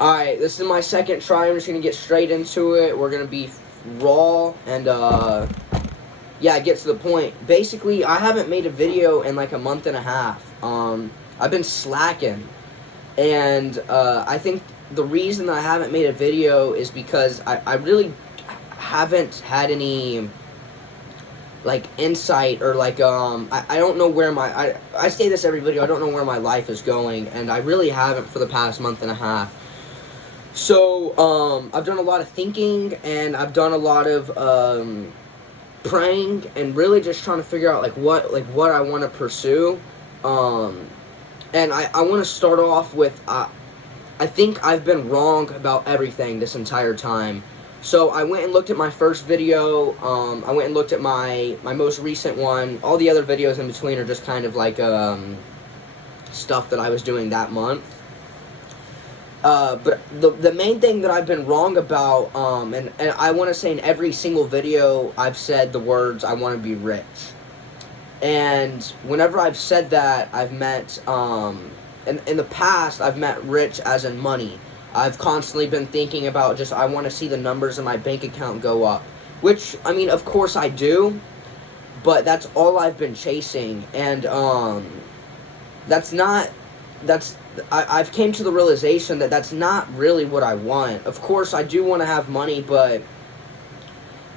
Alright, this is my second try. I'm just going to get straight into it. We're going to be raw and, yeah, get to the point. Basically, I haven't made a video in like a month and a half. I've been slacking. And, I think the reason I haven't made a video is because I really haven't had any, like, insight or, like, I don't know where I say this every video, I don't know where my life is going, and I really haven't for the past month and a half. So, I've done a lot of thinking, and I've done a lot of, praying, and really just trying to figure out, what I want to pursue. And I want to start off with, I think I've been wrong about everything this entire time. So, I went and looked at my first video, I went and looked at my most recent one. All the other videos in between are just kind of like, stuff that I was doing that month. But the main thing that I've been wrong about, and I want to say in every single video, I've said the words, I want to be rich. And whenever I've said that, I've meant, in the past, I've meant rich as in money. I've constantly been thinking about just, I want to see the numbers in my bank account go up. Which, I mean, of course I do, but that's all I've been chasing. And, I've came to the realization that that's not really what I want. Of course, I do want to have money, but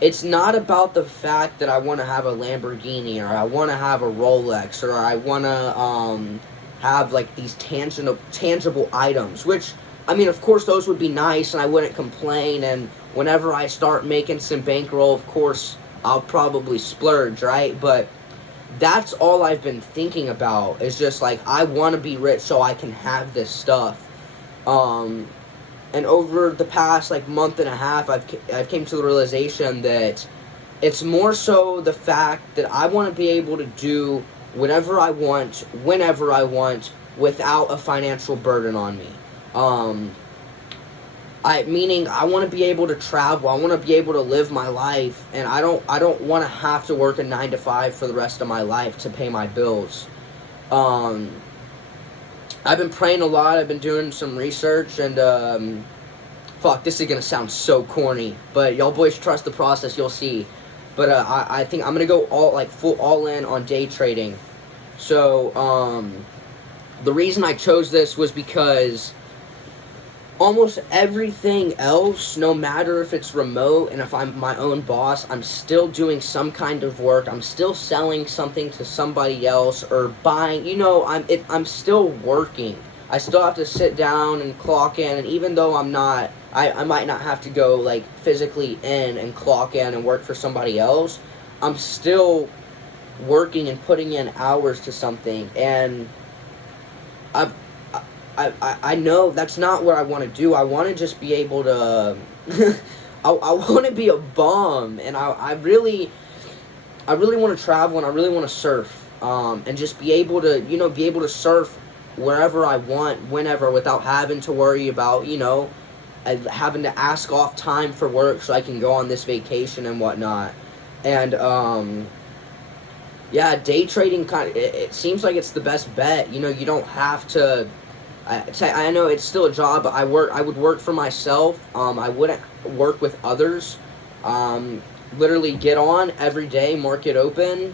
it's not about the fact that I want to have a Lamborghini, or I want to have a Rolex, or I want to have, like, these tangible items, which, I mean, of course, those would be nice, and I wouldn't complain, and whenever I start making some bankroll, of course, I'll probably splurge, right? But that's all I've been thinking about, is just, like, I want to be rich so I can have this stuff. And over the past, like, month and a half, I've came to the realization that it's more so the fact that I want to be able to do whatever I want, whenever I want, without a financial burden on me. Meaning I want to be able to travel, I want to be able to live my life, and I don't want to have to work a 9-to-5 for the rest of my life to pay my bills. I've been praying a lot, I've been doing some research, and, fuck, this is gonna sound so corny, but y'all boys trust the process, you'll see. But, I think I'm gonna go all in on day trading. So, the reason I chose this was because almost everything else, no matter if it's remote and if I'm my own boss, I'm still doing some kind of work. I'm still selling something to somebody else or buying, I'm still working. I still have to sit down and clock in, and even though I'm not, I might not have to go, like, physically in and clock in and work for somebody else, I'm still working and putting in hours to something, and I know that's not what I want to do. I want to just be able to, I want to be a bum, and I really want to travel, and I really want to surf, and just be able to surf wherever I want, whenever, without having to worry about, having to ask off time for work so I can go on this vacation and whatnot. And, yeah, day trading it seems like it's the best bet. You don't have to. I know it's still a job, but I would work for myself. I wouldn't work with others. Literally get on every day, market open,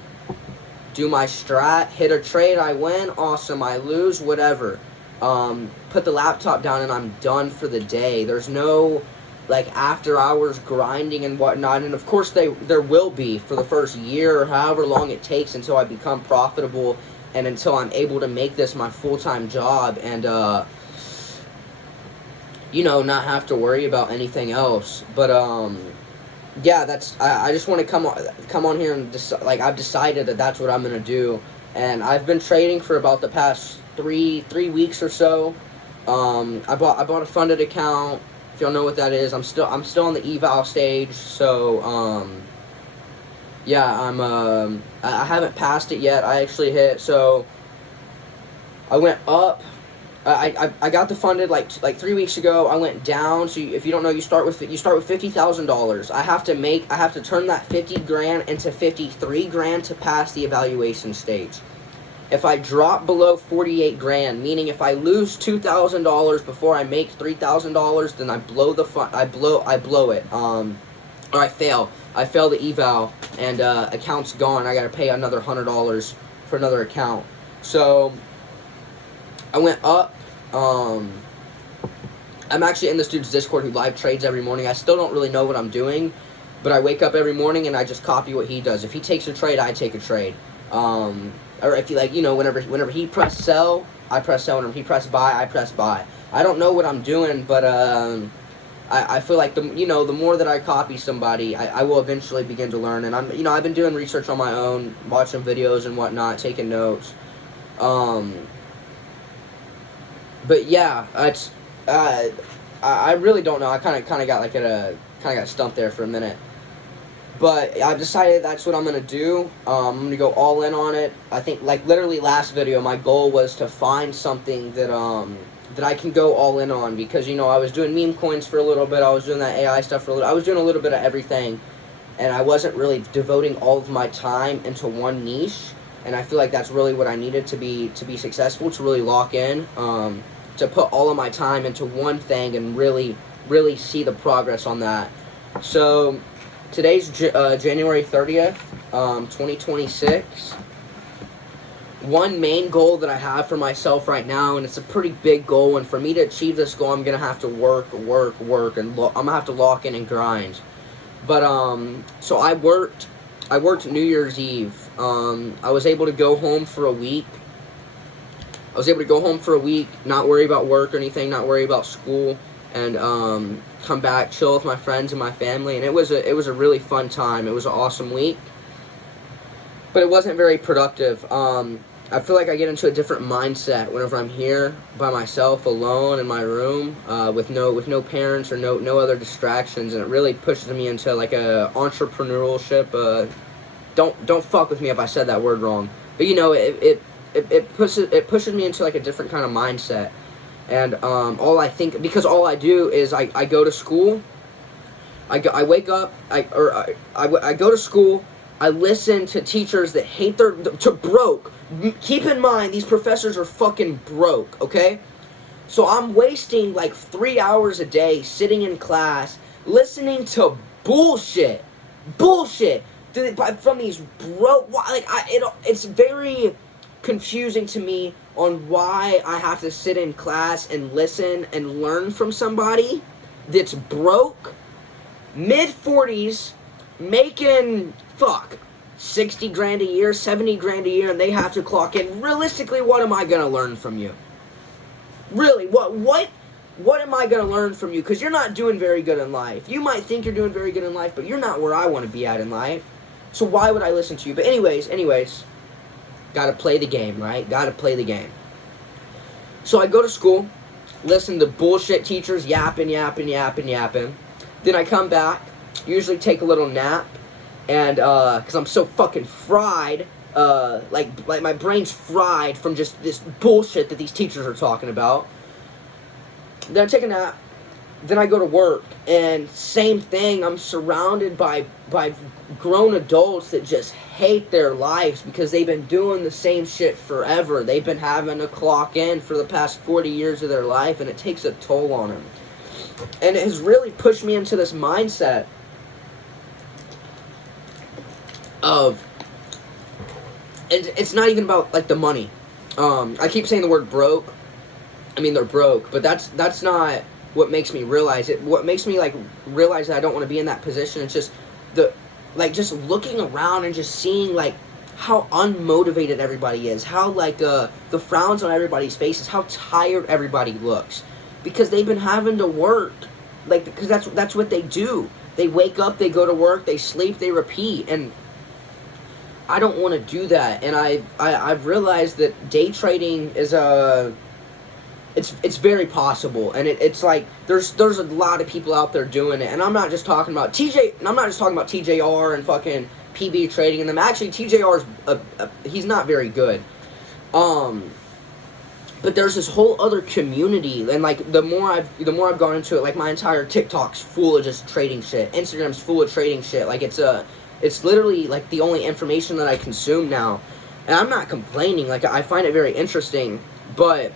do my strat, hit a trade, I win, awesome, I lose, whatever. Put the laptop down and I'm done for the day. There's no, like, after hours grinding and whatnot, and of course there will be for the first year or however long it takes until I become profitable and until I'm able to make this my full-time job and, not have to worry about anything else. But, yeah, I just want to come on here and I've decided that that's what I'm going to do. And I've been trading for about the past three weeks or so. I bought a funded account. If y'all know what that is, I'm still on the eval stage, so, yeah, I haven't passed it yet. I actually hit, so I went up. I got the funded like 3 weeks ago. I went down. So if you don't know, you start with $50,000. I have to turn that 50 grand into 53 grand to pass the evaluation stage. if I drop below 48 grand, meaning if I lose $2,000 before I make $3,000, then I blow the I blow it. Or I fail the eval, and account's gone. I gotta pay another $100 for another account. So I went up. I'm actually in this dude's Discord who live trades every morning. I still don't really know what I'm doing, but I wake up every morning and I just copy what he does. If he takes a trade, I take a trade. Or if you like, whenever he press sell, I press sell. Whenever he press buy, I press buy. I don't know what I'm doing, but I feel like the more that I copy somebody, I will eventually begin to learn. And I've been doing research on my own, watching videos and whatnot, taking notes. But yeah, it's I really don't know. I kind of got stumped there for a minute. But I've decided that's what I'm going to do. I'm going to go all in on it. I think, like, literally last video, my goal was to find something that that I can go all in on. Because, I was doing meme coins for a little bit. I was doing that AI stuff for a little. I was doing a little bit of everything. And I wasn't really devoting all of my time into one niche. And I feel like that's really what I needed to be successful, to really lock in. To put all of my time into one thing and really see the progress on that. So today's January 30th, 2026. One main goal that I have for myself right now, and it's a pretty big goal, and for me to achieve this goal, I'm going to have to work, and I'm going to have to lock in and grind. But, so I worked New Year's Eve. I was able to go home for a week. Not worry about work or anything, not worry about school, and come back, chill with my friends and my family, and it was a really fun time. It was an awesome week, but it wasn't very productive. I feel like I get into a different mindset whenever I'm here by myself, alone in my room, with no parents or no other distractions, and it really pushes me into like a entrepreneurship. Don't fuck with me if I said that word wrong, but it pushes me into like a different kind of mindset. And all I do is I go to school, I wake up, I go to school, I listen to teachers that hate to broke. Keep in mind, these professors are fucking broke, okay? So I'm wasting like 3 hours a day sitting in class listening to bullshit from these broke. It's very confusing to me on why I have to sit in class and listen and learn from somebody that's broke, mid-40s, making 60 grand a year, 70 grand a year, and they have to clock in. Realistically, what am I gonna learn from you? Really, what am I gonna learn from you? Because you're not doing very good in life. You might think you're doing very good in life, but you're not where I want to be at in life. So why would I listen to you? But anyways, gotta play the game, right? Gotta play the game. So I go to school, listen to bullshit teachers yapping. Then I come back, usually take a little nap, and because I'm so fucking fried, like my brain's fried from just this bullshit that these teachers are talking about. Then I take a nap. Then I go to work, and same thing. I'm surrounded by grown adults that just hate their lives because they've been doing the same shit forever. They've been having to clock in for the past 40 years of their life, and it takes a toll on them. And it has really pushed me into this mindset of it's not even about like the money. I keep saying the word broke. I mean, they're broke, but that's not what makes me realize it. What makes me realize that I don't want to be in that position. It's just just looking around and just seeing how unmotivated everybody is, how the frowns on everybody's faces, how tired everybody looks, because they've been having to work, because that's what they do. They wake up, they go to work, they sleep, they repeat, and I don't want to do that. And I've realized that day trading is it's very possible, and it's like there's a lot of people out there doing it, and I'm not just talking about TJR and fucking PB trading and them. Actually, TJR's he's not very good, but there's this whole other community, and the more I've gone into it, my entire TikTok's full of just trading shit, Instagram's full of trading shit. It's literally the only information that I consume now. And I'm not complaining, like, I find it very interesting, but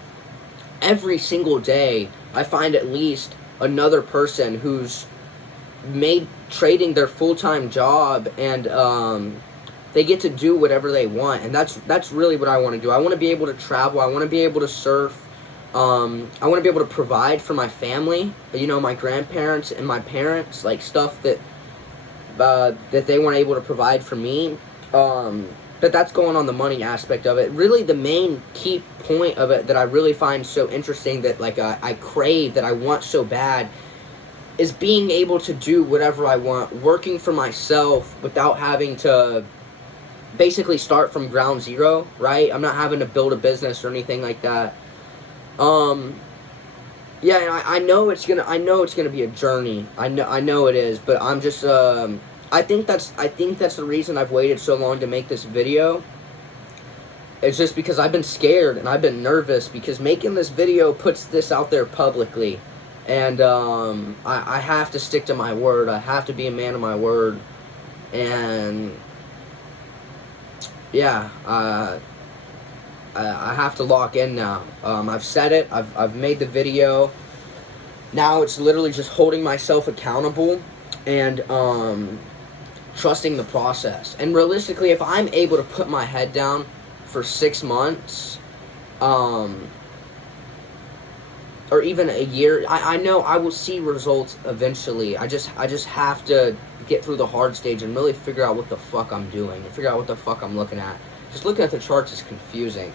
every single day I find at least another person who's made trading their full-time job, and they get to do whatever they want, and that's really what I want to do. I want to be able to travel. I want to be able to surf. I want to be able to provide for my family, you know, my grandparents and my parents, like stuff that they weren't able to provide for me. But that's going on the money aspect of it. Really, the main key point of it that I really find so interesting, that like I crave, that I want so bad, is being able to do whatever I want, working for myself without having to basically start from ground zero, right? I'm not having to build a business or anything like that. Yeah, and I know it's gonna be a journey. I know it is, but I'm just I think that's the reason I've waited so long to make this video. It's just because I've been scared and I've been nervous, because making this video puts this out there publicly, and I have to stick to my word. I have to be a man of my word, and yeah, I have to lock in now. I've said it. I've made the video. Now it's literally just holding myself accountable and trusting the process. And realistically, if I'm able to put my head down for 6 months, or even a year, I know I will see results eventually. I just have to get through the hard stage and really figure out what the fuck I'm doing, and figure out what the fuck I'm looking at. Just looking at the charts is confusing.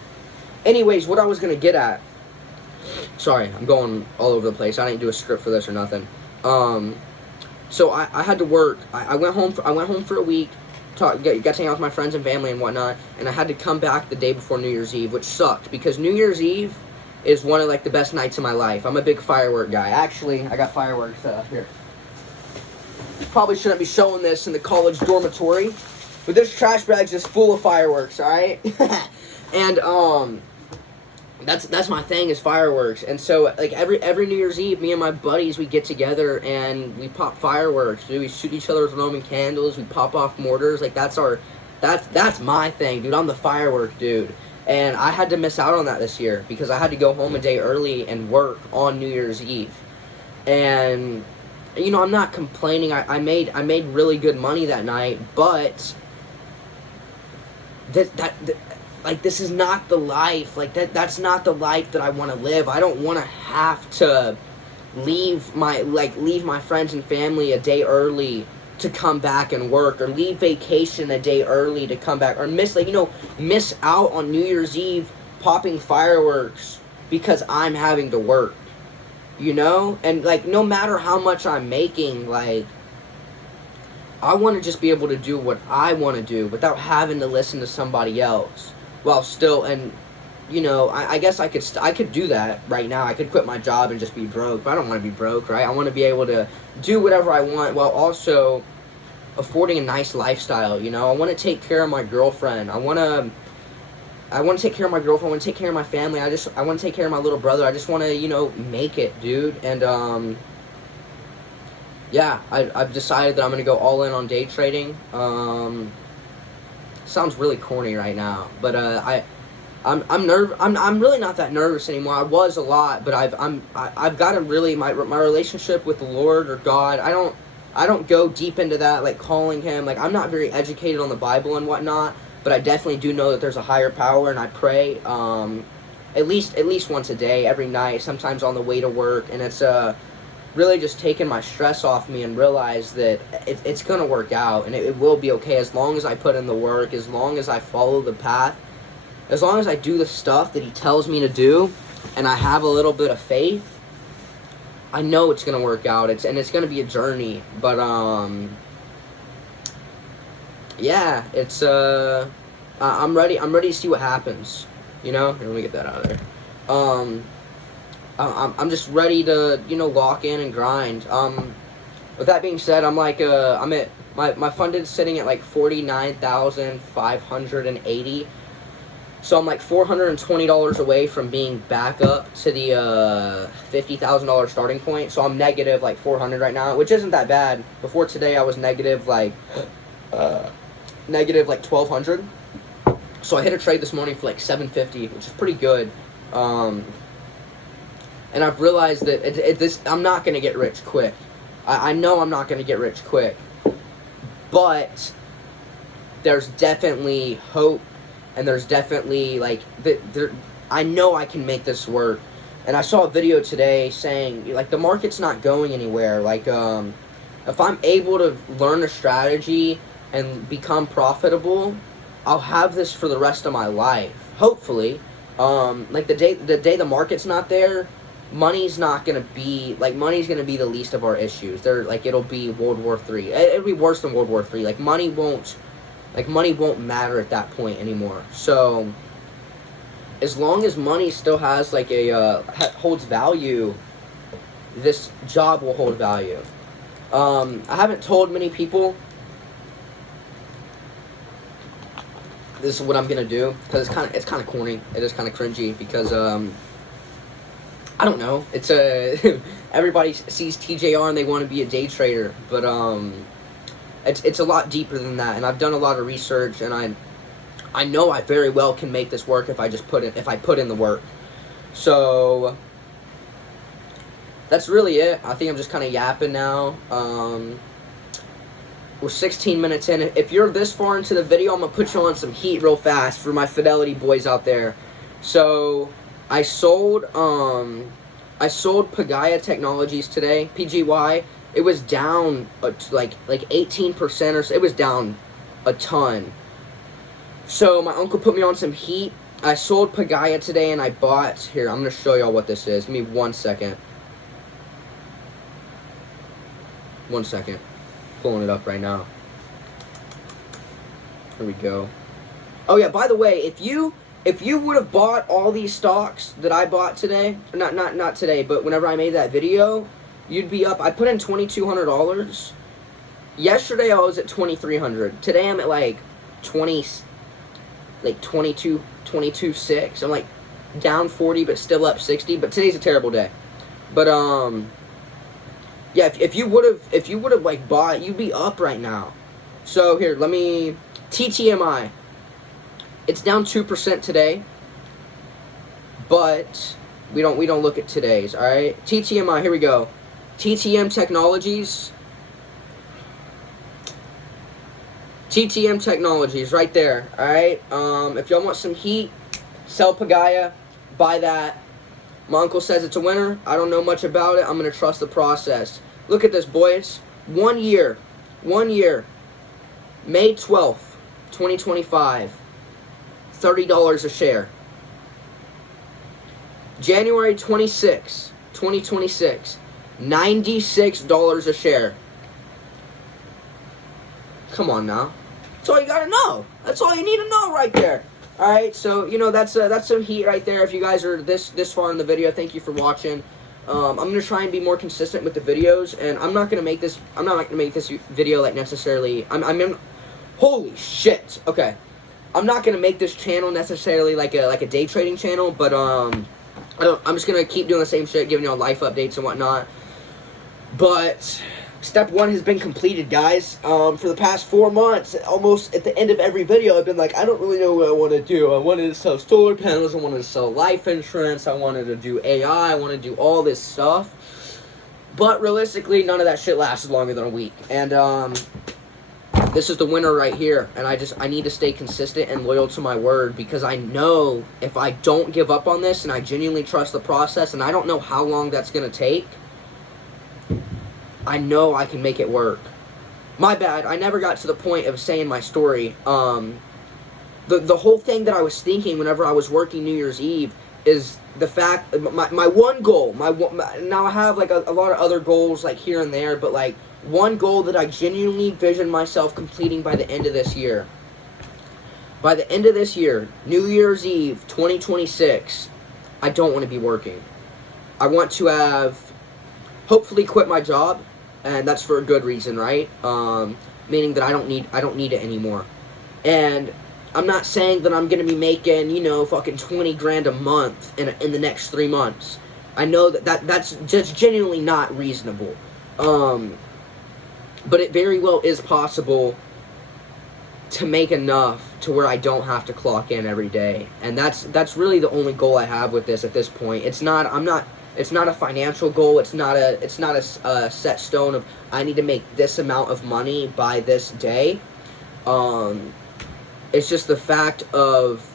Anyways, what I was gonna get at. Sorry, I'm going all over the place. I didn't do a script for this or nothing. So I had to work. I went home for a week. Got to hang out with my friends and family and whatnot. And I had to come back the day before New Year's Eve, which sucked, because New Year's Eve is one of like the best nights of my life. I'm a big firework guy. Actually, I got fireworks here. Probably shouldn't be showing this in the college dormitory, but this trash bag's just full of fireworks. All right, and that's my thing, is fireworks. And so like every New Year's Eve, me and my buddies, we get together and we pop fireworks. Dude, we shoot each other with Roman candles. We pop off mortars. Like that's my thing, dude. I'm the firework dude. And I had to miss out on that this year because I had to go home a day early and work on New Year's Eve. And you know, I'm not complaining. I made really good money that night, but like, this is not the life. Like, that's not the life that I want to live. I don't want to have to leave my friends and family a day early to come back and work, or leave vacation a day early to come back, or miss out on New Year's Eve popping fireworks because I'm having to work, you know? And, like, no matter how much I'm making, like, I want to just be able to do what I want to do without having to listen to somebody else. Well, still, and, you know, I guess I could do that right now. I could quit my job and just be broke, but I don't want to be broke, right? I want to be able to do whatever I want while also affording a nice lifestyle, you know? I want to take care of my girlfriend. I want to take care of my girlfriend. I want to take care of my family. I want to take care of my little brother. I just want to, you know, make it, dude. And, yeah, I've decided that I'm going to go all in on day trading. Sounds really corny right now, but I'm really not that nervous anymore. I was a lot, but I've gotten really my relationship with the Lord or God. I don't go deep into that, like calling Him. Like, I'm not very educated on the Bible and whatnot, but I definitely do know that there's a higher power, and I pray at least once a day, every night, sometimes on the way to work, and it's really just taking my stress off me and realize that it's going to work out, and it will be okay as long as I put in the work, as long as I follow the path, as long as I do the stuff that He tells me to do, and I have a little bit of faith. I know it's going to work out, it's going to be a journey, but, yeah, it's, I'm ready to see what happens, you know? Here, let me get that out of there. I'm just ready to, you know, lock in and grind. With that being said, I'm at my funded sitting at like 49,580. So I'm like $420 away from being back up to the $50,000 starting point. So I'm negative like 400 right now, which isn't that bad. Before today, I was negative like 1,200. So I hit a trade this morning for like 750, which is pretty good. And I've realized that I'm not going to get rich quick. I know I'm not going to get rich quick. But there's definitely hope, and there's definitely, like, I know I can make this work. And I saw a video today saying, like, the market's not going anywhere. Like, if I'm able to learn a strategy and become profitable, I'll have this for the rest of my life, hopefully. Like, the day the market's not there, money's not gonna be, like, money's gonna be the least of our issues. It'll be World War III. It'll be worse than World War III. Like, money won't matter at that point anymore. So, as long as money still has, like, holds value, this job will hold value. I haven't told many people this is what I'm gonna do, because it's kind of corny. It is kind of cringy, because I don't know. It's everybody sees TJR and they want to be a day trader, but it's a lot deeper than that. And I've done a lot of research, and I know I very well can make this work if I put in the work. So that's really it. I think I'm just kind of yapping now. We're 16 minutes in. If you're this far into the video, I'm going to put you on some heat real fast for my Fidelity boys out there. So, I sold Pagaya Technologies today, PGY. It was down like 18% or so. It was down a ton. So, my uncle put me on some heat. I sold Pagaya today, and I bought... Here, I'm going to show y'all what this is. Give me 1 second. 1 second. Pulling it up right now. Here we go. Oh yeah, by the way, if you would have bought all these stocks that I bought today, not today, but whenever I made that video, you'd be up. I put in $2,200. Yesterday I was at $2,300. Today I'm at like 22.6. I'm like down 40, but still up 60. But today's a terrible day. But yeah, if you would have like bought, you'd be up right now. So here, let me TTMI. It's down 2% today, but we don't look at today's. All right, TTMI. Here we go. TTM Technologies. TTM Technologies, right there. All right. If y'all want some heat, sell Pagaya, buy that. My uncle says it's a winner. I don't know much about it. I'm going to trust the process. Look at this, boys. 1 year. 1 year. May 12th, 2025. $30 a share. January 26th, 2026. $96 a share. Come on now. That's all you got to know. That's all you need to know right there. Alright, so, you know, that's some heat right there. If you guys are this far in the video, thank you for watching. I'm going to try and be more consistent with the videos, and I'm not going to make this video, like, necessarily, holy shit, okay. I'm not going to make this channel necessarily like a day trading channel, but, I'm just going to keep doing the same shit, giving y'all life updates and whatnot. But step 1 has been completed, guys. For the past 4 months, almost at the end of every video, I've been like, I don't really know what I want to do. I wanted to sell solar panels. I wanted to sell life insurance. I wanted to do AI. I want to do all this stuff. But realistically, none of that shit lasted longer than a week. And this is the winner right here. And I need to stay consistent and loyal to my word, because I know if I don't give up on this and I genuinely trust the process, and I don't know how long that's going to take, I know I can make it work. My bad, I never got to the point of saying my story. The whole thing that I was thinking whenever I was working New Year's Eve is the fact, my one goal, now I have like a lot of other goals like here and there, but like one goal that I genuinely envision myself completing by the end of this year. By the end of this year, New Year's Eve, 2026, I don't want to be working. I want to have hopefully quit my job. And that's for a good reason, right? Meaning that I don't need it anymore. And I'm not saying that I'm gonna be making, you know, fucking 20 grand a month in the next 3 months. I know that's just genuinely not reasonable. But it very well is possible to make enough to where I don't have to clock in every day. And that's really the only goal I have with this at this point. It's not a financial goal. It's not a set stone of I need to make this amount of money by this day. It's just the fact of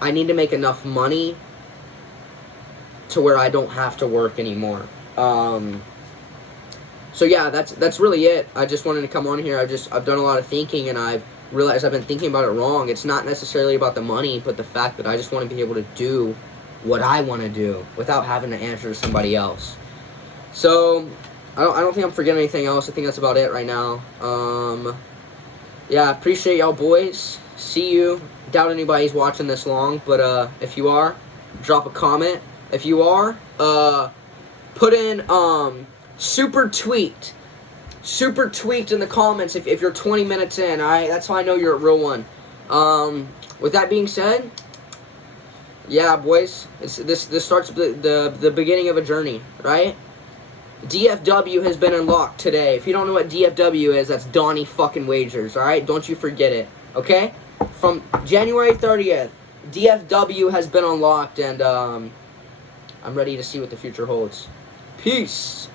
I need to make enough money to where I don't have to work anymore. So yeah, that's really it. I just wanted to come on here. I've done a lot of thinking, and I've realized I've been thinking about it wrong. It's not necessarily about the money, but the fact that I just want to be able to do what I want to do without having to answer to somebody else. So I don't think I'm forgetting anything else. I think that's about it right now. Yeah, appreciate y'all boys. See you. Doubt anybody's watching this long, but if you are, drop a comment. If you are, put in super tweaked in the comments if you're 20 minutes in. Alright, that's how I know you're a real one. With that being said, yeah, boys, this starts the beginning of a journey, right? DFW has been unlocked today. If you don't know what DFW is, that's Donnie fucking Wagers, alright? Don't you forget it, okay? From January 30th, DFW has been unlocked, and I'm ready to see what the future holds. Peace.